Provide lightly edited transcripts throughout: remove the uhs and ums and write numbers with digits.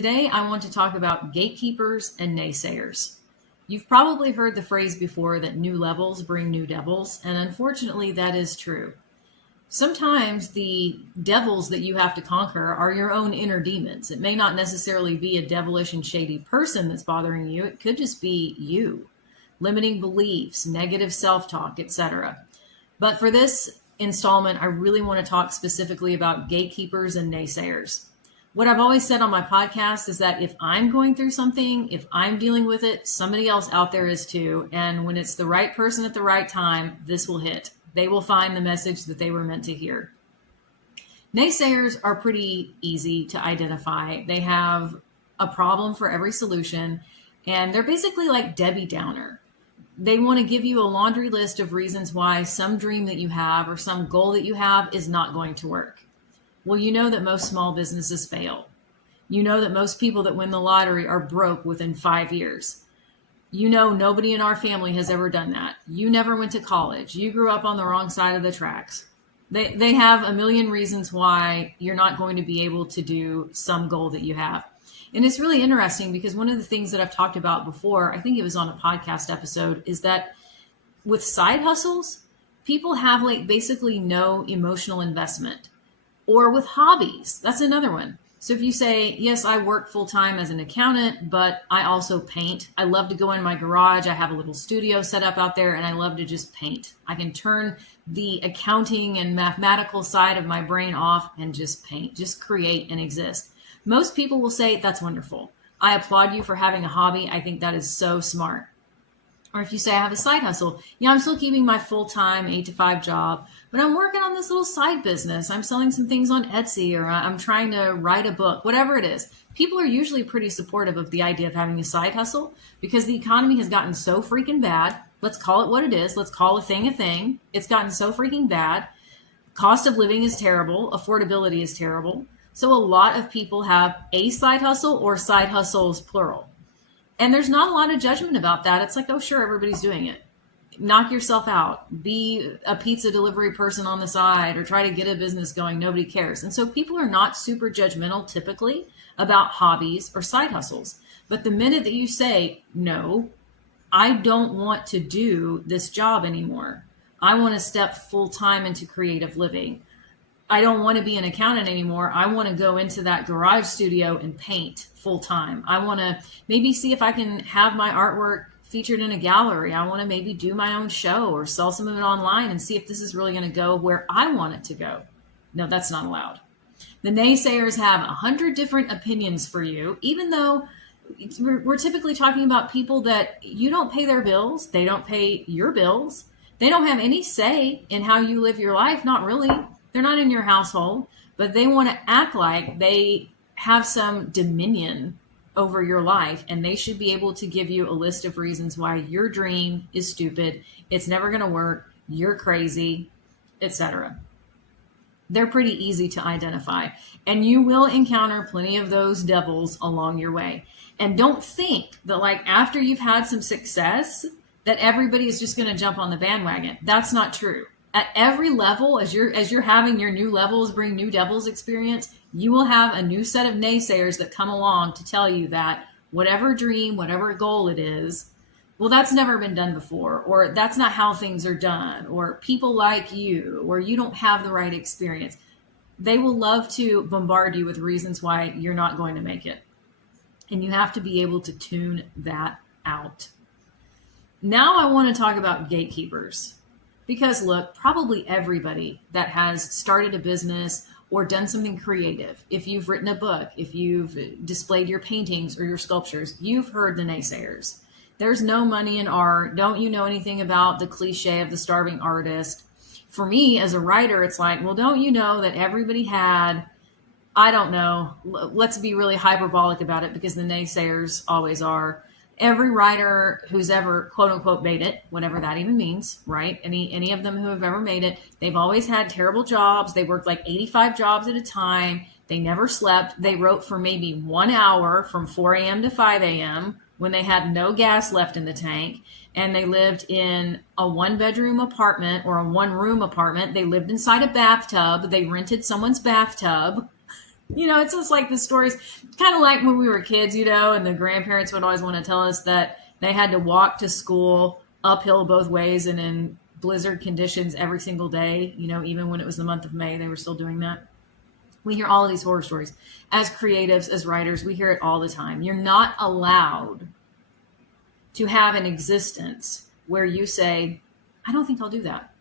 Today, I want to talk about gatekeepers and naysayers. You've probably heard the phrase before that new levels bring new devils, and unfortunately, that is true. Sometimes the devils that you have to conquer are your own inner demons. It may not necessarily be a devilish and shady person that's bothering you. It could just be you, limiting beliefs, negative self-talk, etc. But for this installment, I really want to talk specifically about gatekeepers and naysayers. What I've always said on my podcast is that if I'm going through something, if I'm dealing with it, somebody else out there is too. And when it's the right person at the right time, this will hit. They will find the message that they were meant to hear. Naysayers are pretty easy to identify. They have a problem for every solution, and they're basically like Debbie Downer. They want to give you a laundry list of reasons why some dream that you have or some goal that you have is not going to work. Well, you know that most small businesses fail. You know that most people that win the lottery are broke within 5 years. You know nobody in our family has ever done that. You never went to college. You grew up on the wrong side of the tracks. They have a million reasons why you're not going to be able to do some goal that you have. And it's really interesting because one of the things that I've talked about before, I think it was on a podcast episode, is that with side hustles, people have like basically no emotional investment. Or with hobbies, that's another one. So if you say, yes, I work full time as an accountant, but I also paint. I love to go in my garage. I have a little studio set up out there and I love to just paint. I can turn the accounting and mathematical side of my brain off and just paint, just create and exist. Most people will say, that's wonderful. I applaud you for having a hobby. I think that is so smart. Or if you say I have a side hustle, I'm still keeping my full-time 8 to 5 job, but I'm working on this little side business. I'm selling some things on Etsy, or I'm trying to write a book, whatever it is. People are usually pretty supportive of the idea of having a side hustle because the economy has gotten so freaking bad. Let's call it what it is. Let's call a thing a thing. It's gotten so freaking bad. Cost of living is terrible. Affordability is terrible. So a lot of people have a side hustle or side hustles, plural. And there's not a lot of judgment about that. It's like, oh, sure, everybody's doing it. Knock yourself out. Be a pizza delivery person on the side or try to get a business going. Nobody cares. And so people are not super judgmental typically about hobbies or side hustles. But the minute that you say, no, I don't want to do this job anymore. I want to step full time into creative living. I don't want to be an accountant anymore. I want to go into that garage studio and paint full time. I want to maybe see if I can have my artwork featured in a gallery. I want to maybe do my own show or sell some of it online and see if this is really going to go where I want it to go. No, that's not allowed. The naysayers have 100 different opinions for you, even though we're typically talking about people that you don't pay their bills. They don't pay your bills. They don't have any say in how you live your life. Not really. They're not in your household, but they want to act like they have some dominion over your life, and they should be able to give you a list of reasons why your dream is stupid, it's never going to work, you're crazy, etc. They're pretty easy to identify, and you will encounter plenty of those devils along your way. And don't think that like after you've had some success that everybody is just going to jump on the bandwagon. That's not true. At every level, as you're having your new levels bring new devils experience, you will have a new set of naysayers that come along to tell you that whatever dream, whatever goal it is, well, that's never been done before, or that's not how things are done, or people like you, or you don't have the right experience. They will love to bombard you with reasons why you're not going to make it. And you have to be able to tune that out. Now I want to talk about gatekeepers. Because look, probably everybody that has started a business or done something creative, if you've written a book, if you've displayed your paintings or your sculptures, you've heard the naysayers. There's no money in art. Don't you know anything about the cliche of the starving artist? For me as a writer, it's like, well, don't you know that everybody had, I don't know, let's be really hyperbolic about it because the naysayers always are. Every writer who's ever, quote unquote, made it, whatever that even means, right? Any of them who have ever made it, they've always had terrible jobs. They worked like 85 jobs at a time. They never slept. They wrote for maybe 1 hour from 4 a.m. to 5 a.m. when they had no gas left in the tank. And they lived in a 1-bedroom apartment or a 1-room apartment. They lived inside a bathtub. They rented someone's bathtub. It's just like the stories, kind of like when we were kids, and the grandparents would always want to tell us that they had to walk to school uphill both ways and in blizzard conditions every single day. Even when it was the month of May, they were still doing that. We hear all of these horror stories. As creatives, as writers, we hear it all the time. You're not allowed to have an existence where you say, I don't think I'll do that.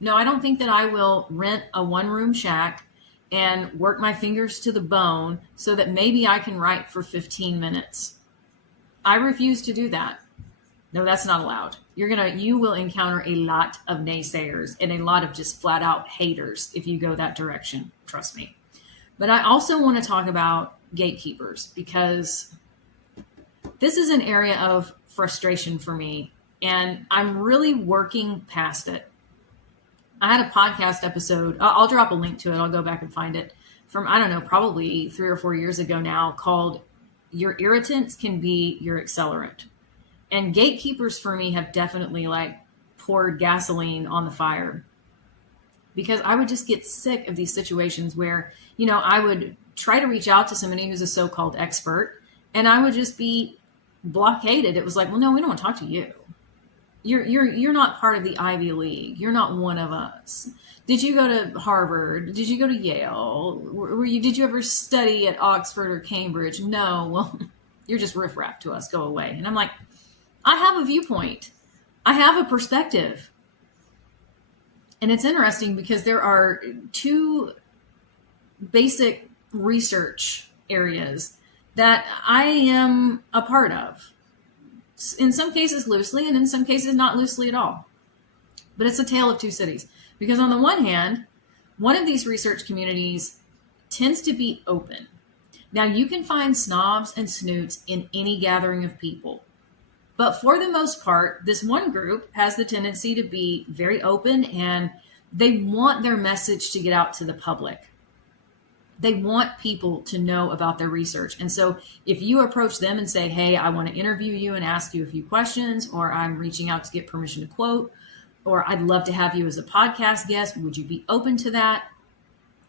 No, I don't think that I will rent a one-room shack and work my fingers to the bone so that maybe I can write for 15 minutes. I refuse to do that. No, that's not allowed. You will encounter a lot of naysayers and a lot of just flat out haters if you go that direction. Trust me. But I also want to talk about gatekeepers, because this is an area of frustration for me, and I'm really working past it. I had a podcast episode. I'll drop a link to it. I'll go back and find it from, I don't know, probably 3 or 4 years ago now, called Your Irritants Can Be Your Accelerant. And gatekeepers for me have definitely poured gasoline on the fire, because I would just get sick of these situations where, I would try to reach out to somebody who's a so-called expert, and I would just be blockaded. It was like, well, no, we don't want to talk to you. You're not part of the Ivy League. You're not one of us. Did you go to Harvard? Did you go to Yale? Did you ever study at Oxford or Cambridge? No. Well, you're just riffraff to us. Go away. And I'm like, I have a viewpoint. I have a perspective. And it's interesting because there are two basic research areas that I am a part of. In some cases loosely, and in some cases not loosely at all. But it's a tale of two cities. Because on the one hand, one of these research communities tends to be open. Now, you can find snobs and snoots in any gathering of people. But for the most part, this one group has the tendency to be very open, and they want their message to get out to the public. They want people to know about their research. And so if you approach them and say, hey, I want to interview you and ask you a few questions, or I'm reaching out to get permission to quote, or I'd love to have you as a podcast guest, would you be open to that?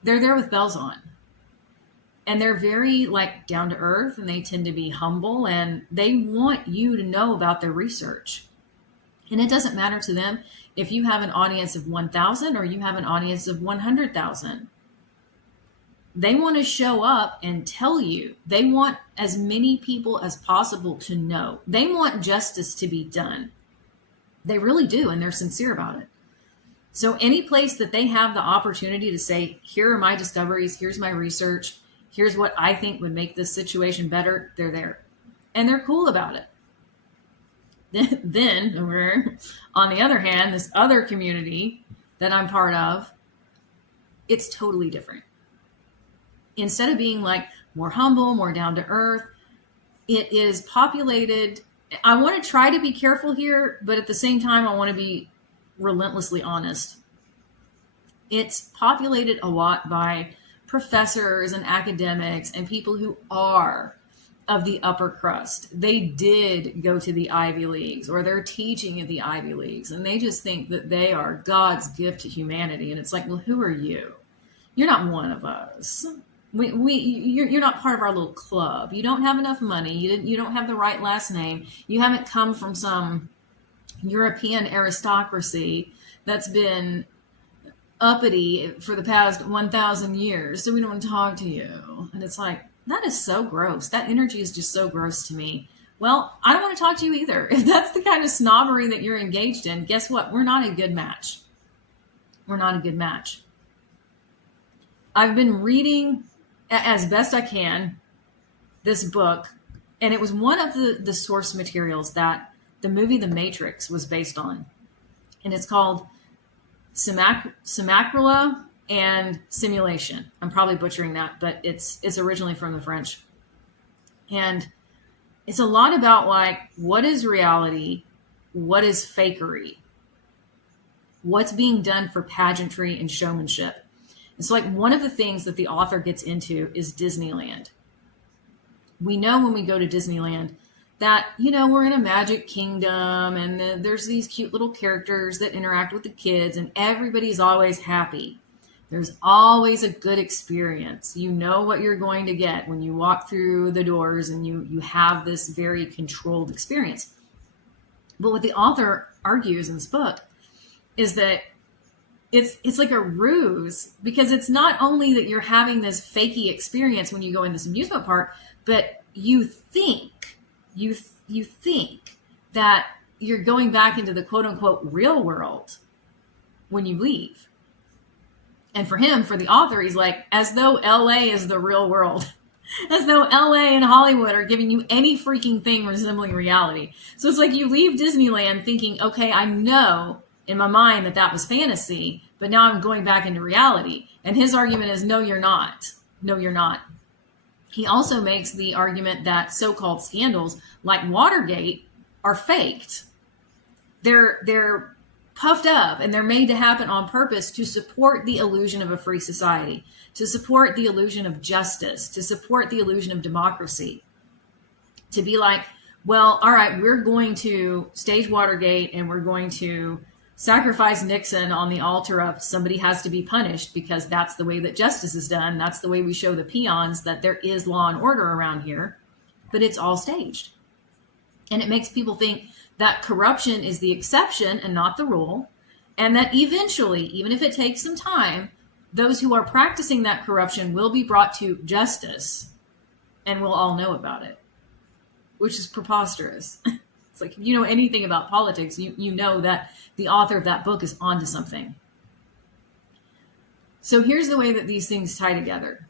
They're there with bells on. And they're very down to earth, and they tend to be humble, and they want you to know about their research. And it doesn't matter to them if you have an audience of 1,000 or you have an audience of 100,000. They want to show up and tell you. They want as many people as possible to know. They want justice to be done. They really do, and they're sincere about it. So any place that they have the opportunity to say, here are my discoveries, here's my research, here's what I think would make this situation better, they're there. And they're cool about it. Then, on the other hand, this other community that I'm part of, it's totally different. Instead of being more humble, more down to earth, it is populated. I want to try to be careful here, but at the same time, I want to be relentlessly honest. It's populated a lot by professors and academics and people who are of the upper crust. They did go to the Ivy Leagues, or they're teaching at the Ivy Leagues, and they just think that they are God's gift to humanity. And it's like, well, who are you? You're not one of us. You're not part of our little club. You don't have enough money. You don't have the right last name. You haven't come from some European aristocracy that's been uppity for the past 1,000 years. So we don't want to talk to you. And it's like, that is so gross. That energy is just so gross to me. Well, I don't want to talk to you either. If that's the kind of snobbery that you're engaged in, guess what? We're not a good match. We're not a good match. I've been reading as best I can this book, and it was one of the source materials that the movie The Matrix was based on. And it's called Simulacra and Simulation. I'm probably butchering that, but it's originally from the French. And it's a lot about what is reality, what is fakery, what's being done for pageantry and showmanship. And so one of the things that the author gets into is Disneyland. We know when we go to Disneyland that, we're in a magic kingdom, and there's these cute little characters that interact with the kids, and everybody's always happy. There's always a good experience. You know what you're going to get when you walk through the doors, and you have this very controlled experience. But what the author argues in this book is that it's like a ruse, because it's not only that you're having this fakey experience when you go in this amusement park, but you think that you're going back into the quote unquote real world when you leave. And for him, for the author, he's like, as though LA is the real world. As though LA and Hollywood are giving you any freaking thing resembling reality. So it's like you leave Disneyland thinking, okay, I know in my mind that was fantasy, but now I'm going back into reality. And his argument is, no, you're not. No, you're not. He also makes the argument that so-called scandals like Watergate are faked. They're puffed up, and they're made to happen on purpose to support the illusion of a free society, to support the illusion of justice, to support the illusion of democracy. To be like, well, all right, we're going to stage Watergate, and we're going to sacrifice Nixon on the altar of somebody has to be punished, because that's the way that justice is done. That's the way we show the peons that there is law and order around here. But it's all staged. And it makes people think that corruption is the exception and not the rule. And that eventually, even if it takes some time, those who are practicing that corruption will be brought to justice, and we'll all know about it, which is preposterous. It's like, if you know anything about politics, you know that the author of that book is onto something. So here's the way that these things tie together.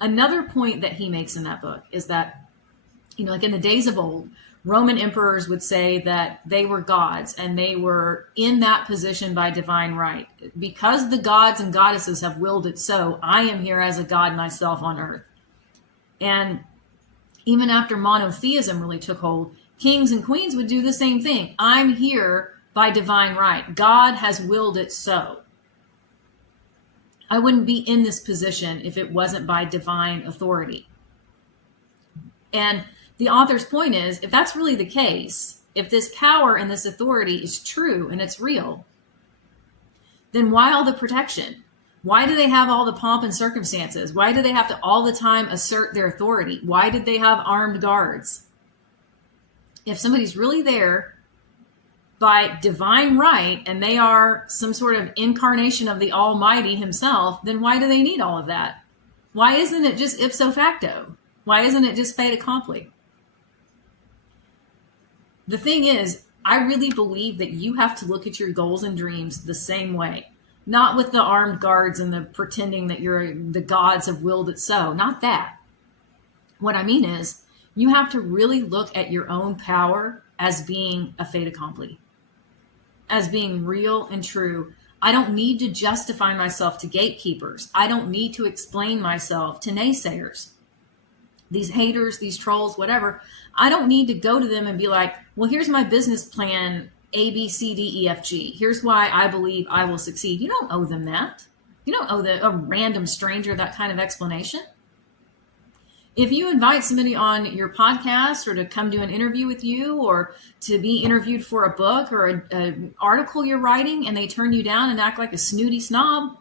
Another point that he makes in that book is that, like in the days of old, Roman emperors would say that they were gods, and they were in that position by divine right. Because the gods and goddesses have willed it so, I am here as a god myself on earth. And even after monotheism really took hold, kings and queens would do the same thing. I'm here by divine right. God has willed it so. I wouldn't be in this position if it wasn't by divine authority. And the author's point is, if that's really the case, if this power and this authority is true and it's real, then why all the protection? Why do they have all the pomp and circumstances? Why do they have to all the time assert their authority? Why did they have armed guards? If somebody's really there by divine right, and they are some sort of incarnation of the Almighty himself, then why do they need all of that? Why isn't it just ipso facto? Why isn't it just fait accompli? The thing is, I really believe that you have to look at your goals and dreams the same way. Not with the armed guards and the pretending that the gods have willed it so. Not that. What I mean is, you have to really look at your own power as being a fait accompli, as being real and true. I don't need to justify myself to gatekeepers. I don't need to explain myself to naysayers. These haters, these trolls, whatever. I don't need to go to them and be like, well, here's my business plan, A, B, C, D, E, F, G. Here's why I believe I will succeed. You don't owe them that. You don't owe a random stranger that kind of explanation. If you invite somebody on your podcast, or to come do an interview with you, or to be interviewed for a book or an article you're writing, and they turn you down and act like a snooty snob,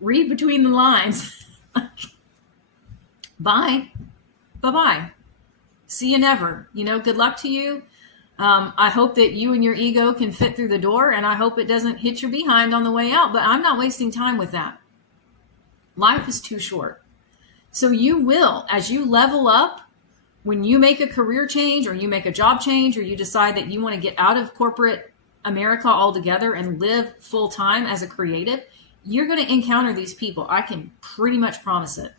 read between the lines. Bye. Bye-bye. See you never. Good luck to you. I hope that you and your ego can fit through the door, and I hope it doesn't hit your behind on the way out, but I'm not wasting time with that. Life is too short. So you will, as you level up, when you make a career change, or you make a job change, or you decide that you want to get out of corporate America altogether and live full time as a creative, you're going to encounter these people. I can pretty much promise it.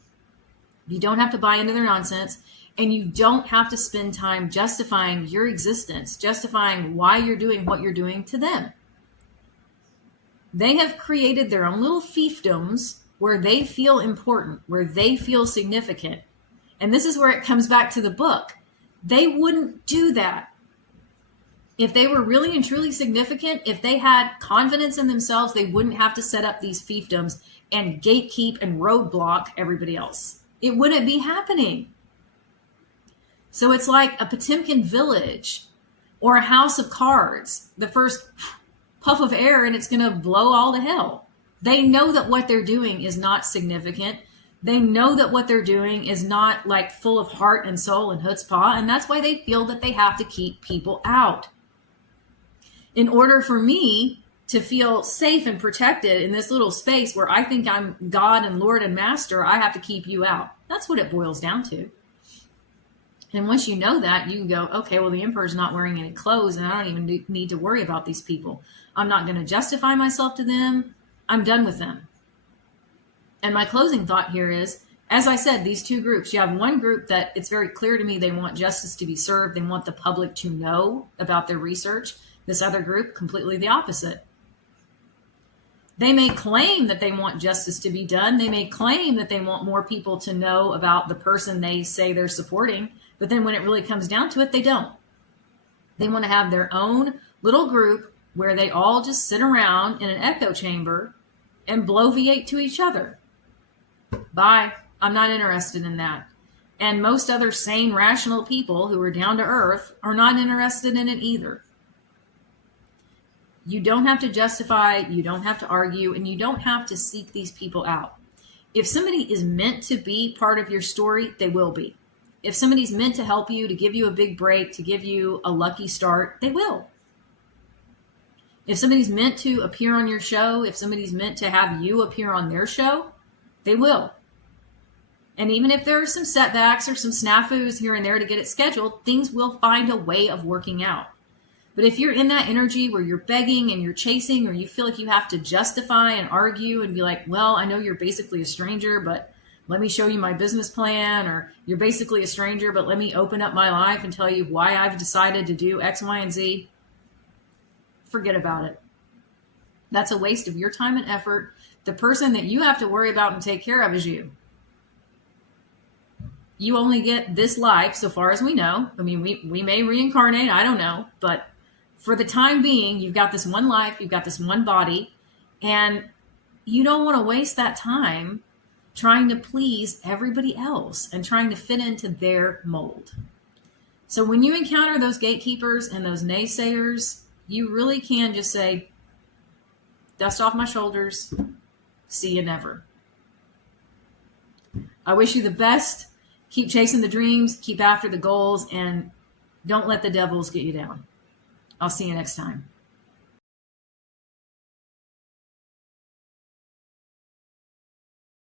You don't have to buy into their nonsense, and you don't have to spend time justifying your existence, justifying why you're doing what you're doing to them. They have created their own little fiefdoms where they feel important, where they feel significant. And this is where it comes back to the book. They wouldn't do that. If they were really and truly significant, if they had confidence in themselves, they wouldn't have to set up these fiefdoms and gatekeep and roadblock everybody else. It wouldn't be happening. So it's like a Potemkin village or a house of cards. The first puff of air and it's going to blow all to hell. They know that what they're doing is not significant. They know that what they're doing is not like full of heart and soul and chutzpah, and that's why they feel that they have to keep people out. In order for me to feel safe and protected in this little space where I think I'm God and Lord and Master, I have to keep you out. That's what it boils down to. And once you know that, you can go, okay, well, the emperor's not wearing any clothes, and I don't even need to worry about these people. I'm not going to justify myself to them. I'm done with them. And my closing thought here is, as I said, these two groups, you have one group that it's very clear to me they want justice to be served. They want the public to know about their research. This other group, completely the opposite. They may claim that they want justice to be done. They may claim that they want more people to know about the person they say they're supporting. But then when it really comes down to it, they don't. They want to have their own little group where they all just sit around in an echo chamber and bloviate to each other. Bye. I'm not interested in that. And most other sane, rational people who are down to earth are not interested in it either. You don't have to justify, you don't have to argue, and you don't have to seek these people out. If somebody is meant to be part of your story, they will be. If somebody's meant to help you, to give you a big break, to give you a lucky start, they will. If somebody's meant to appear on your show, if somebody's meant to have you appear on their show, they will. And even if there are some setbacks or some snafus here and there to get it scheduled, things will find a way of working out. But if you're in that energy where you're begging and you're chasing, or you feel like you have to justify and argue and be like, well, I know you're basically a stranger, but let me show you my business plan, or you're basically a stranger, but let me open up my life and tell you why I've decided to do X, Y, and Z, forget about it. That's a waste of your time and effort. The person that you have to worry about and take care of is you. You only get this life, so far as we know. I mean, we may reincarnate, I don't know, but for the time being, you've got this one life, you've got this one body, and you don't want to waste that time trying to please everybody else and trying to fit into their mold. So when you encounter those gatekeepers and those naysayers, you really can just say, dust off my shoulders, see you never. I wish you the best. Keep chasing the dreams, keep after the goals, and don't let the devils get you down. I'll see you next time.